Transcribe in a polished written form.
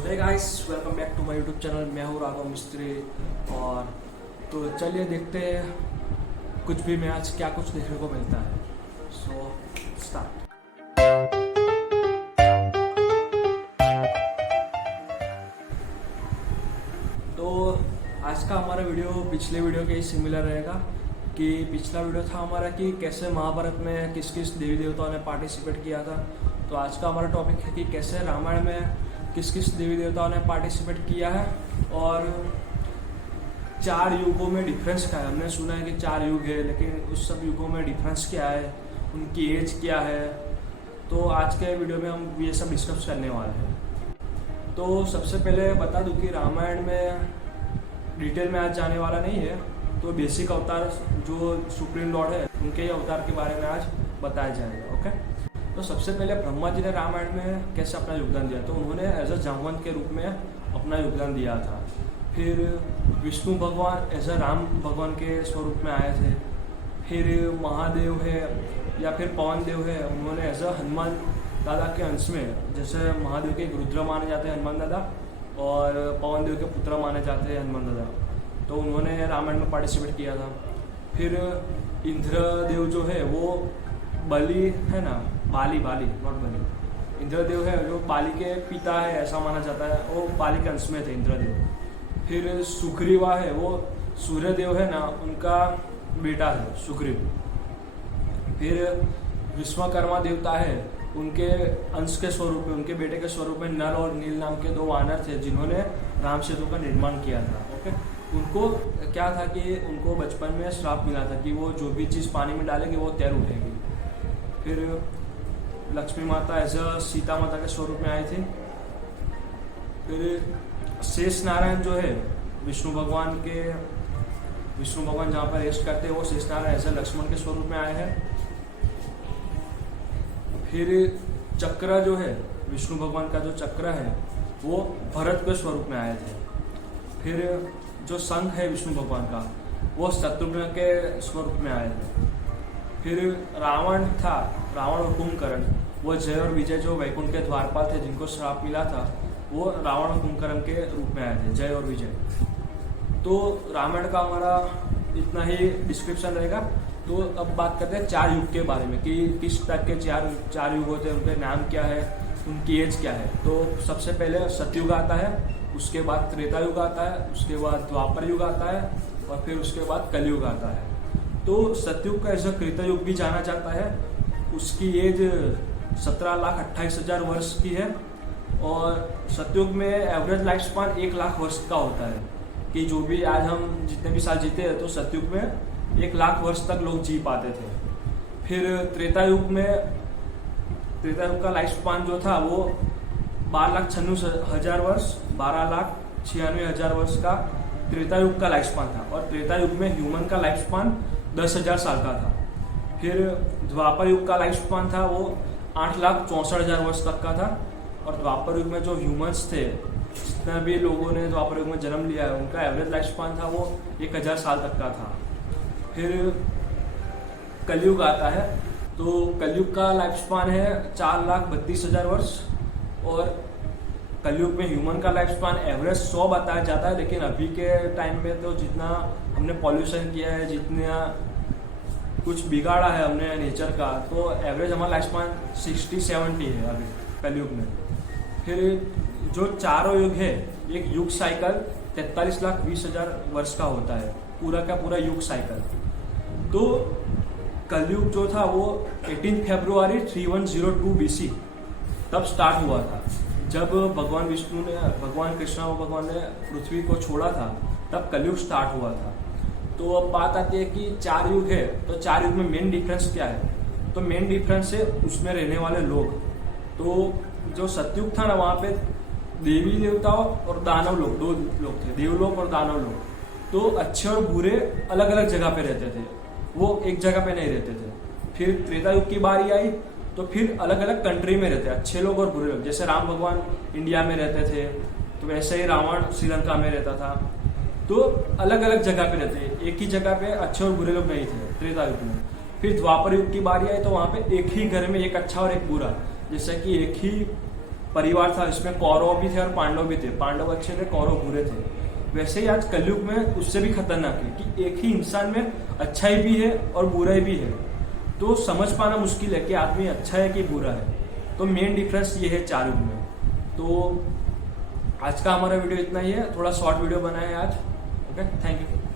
So hey guys, welcome back to my YouTube channel. मैं हूँ राघव मिस्त्री। और तो चलिए देखते हैं कुछ भी मैच क्या कुछ देखने को मिलता है। So start. तो आज का हमारा वीडियो पिछले वीडियो के ही सिमिलर रहेगा कि पिछला वीडियो था हमारा कि कैसे महाभारत में किस किस देवी देवताओं ने पार्टिसिपेट किया था। तो आज का हमारा टॉपिक है कि कैसे रामायण में किस किस देवी देवताओं ने पार्टिसिपेट किया है और 4 युगों में डिफरेंस क्या है। हमने सुना है कि 4 युग है, लेकिन उस सब युगों में डिफरेंस क्या है, उनकी एज क्या है। तो आज के वीडियो में हम ये सब डिस्कस करने वाले हैं। तो सबसे पहले बता दूं कि रामायण में डिटेल में आज जाने वाला नहीं है। तो बेसिक अवतार जो सुप्रीम लॉर्ड है उनके ही अवतार के बारे में आज बताया जाएगा। ओके। तो सबसे पहले ब्रह्मा जी ने रामायण में कैसे अपना योगदान दिया। तो उन्होंने एज अ जामवंत के रूप में अपना योगदान दिया था। फिर विष्णु भगवान एज अ राम भगवान के स्वरूप में आए थे। फिर महादेव है या फिर पवन देव है, उन्होंने एज अ हनुमान दादा के अंश में, जैसे महादेव के रुद्र माने जाते हैं हनुमान दादा और पवन देव के पुत्र माने जाते हैं हनुमान दादा, तो उन्होंने रामायण में पार्टिसिपेट किया था। फिर इंद्रदेव जो है वो बलि है ना, बाली नॉट बलि, इंद्रदेव है जो बाली के पिता है ऐसा माना जाता है, वो बाली के अंश में थे इंद्रदेव। फिर सुग्रीवा है, वो सूर्यदेव है ना, उनका बेटा है सुग्रीव। फिर विश्वकर्मा देवता है, उनके अंश के स्वरूप में, उनके बेटे के स्वरूप में नल और नील नाम के 2 वानर थे जिन्होंने राम सेतु का निर्माण किया था। ओके। उनको क्या था कि उनको बचपन में श्राप मिला था कि वो जो भी चीज़ पानी में डालेगी वो तैर उठेगी। फिर लक्ष्मी माता एज अ सीता माता के स्वरूप में आई थी। फिर शेष नारायण जो है विष्णु भगवान जहाँ पर रेस्ट करते हैं वो शेष नारायण एज अ लक्ष्मण के स्वरूप में आए हैं। फिर चक्र जो है विष्णु भगवान का जो चक्र है वो भरत के स्वरूप में आए थे। फिर जो शंख है विष्णु भगवान का वो शत्रुघ्न के स्वरूप में आए थे। फिर रावण था, रावण और कुंभकर्ण, वो जय और विजय जो वैकुंठ के द्वारपाल थे जिनको श्राप मिला था, वो रावण और कुंभकर्ण के रूप में आए थे, जय और विजय। तो रामायण का हमारा इतना ही डिस्क्रिप्शन रहेगा। तो अब बात करते हैं 4 युग के बारे में कि किस टाइप के 4 युग होते हैं, उनके नाम क्या है, उनकी एज क्या है। तो सबसे पहले सतयुग आता है, उसके बाद त्रेता युग आता है, उसके बाद द्वापर युग आता है और फिर उसके बाद कलयुग आता है। तो सतयुग का ऐसा कृत युग भी जाना जाता है। उसकी एज 17,28,000 वर्ष की है और सतयुग में एवरेज लाइफ स्पान 1 लाख वर्ष का होता है कि जो भी आज हम जितने भी साल जीते हैं तो सतयुग में 1 लाख वर्ष तक लोग जी पाते थे। फिर त्रेता युग का लाइफ स्पान जो था वो 12,96,000 वर्ष, 12,96,000 वर्ष का त्रेता युग का लाइफ स्पान था। और त्रेता युग में ह्यूमन का लाइफ स्पान 10,000 साल का था। फिर द्वापर युग का लाइफ स्पान था वो 8,64,000 वर्ष तक का था। और द्वापर युग में जो ह्यूमंस थे, जितने भी लोगों ने द्वापर युग में जन्म लिया है, उनका एवरेज लाइफ स्पान था वो 1,000 साल तक का था। फिर कलयुग आता है, तो कलयुग का लाइफ स्पान है 4,32,000 वर्ष। और कलयुग में ह्यूमन का लाइफ स्पान एवरेज 100 बताया जाता है, लेकिन अभी के टाइम में तो जितना हमने पॉल्यूशन किया है, जितना कुछ बिगाड़ा है हमने नेचर का, तो एवरेज हमारा लाइफ स्पान 60-70 है अभी कलयुग में। फिर जो 4 युग है, एक युग साइकिल 43,20,000 वर्ष का होता है, पूरा का पूरा युग साइकिल। तो कलयुग जो था वो 18 फरवरी 3102 BC तब स्टार्ट हुआ था, जब भगवान विष्णु ने, भगवान कृष्ण और भगवान ने पृथ्वी को छोड़ा था, तब कलयुग स्टार्ट हुआ था। तो अब बात आती है कि 4 युग है, तो 4 युग में मेन डिफरेंस क्या है। तो मेन डिफरेंस है उसमें रहने वाले लोग। तो जो सतयुग था ना, वहाँ पे देवी देवताओं और दानव लोग, 2 लोग थे, देवलोक और दानव लोग। तो अच्छे और बुरे अलग अलग जगह पे रहते थे, वो एक जगह पे नहीं रहते थे। फिर त्रेता युग की बारी आई तो फिर अलग अलग कंट्री में रहते, अच्छे लोग और बुरे लोग। जैसे राम भगवान इंडिया में रहते थे, तो वैसे ही रावण श्रीलंका में रहता था। तो अलग अलग जगह पे रहते, एक ही जगह पे अच्छे और बुरे लोग नहीं थे त्रेता युग में। फिर द्वापर युग की बारी आई तो वहां पे एक ही घर में एक अच्छा और एक बुरा, जैसे कि एक ही परिवार था, इसमें कौरव भी थे और पांडव भी थे। पांडव अच्छे थे, कौरव बुरे थे। वैसे ही आज कलयुग में उससे भी खतरनाक है कि एक ही इंसान में अच्छाई भी है और बुराई भी है। तो समझ पाना मुश्किल है कि आदमी अच्छा है कि बुरा है। तो मेन डिफरेंस ये है चार युग में। तो आज का हमारा वीडियो इतना ही है, थोड़ा शॉर्ट वीडियो बनाया है आज। Okay, thank you.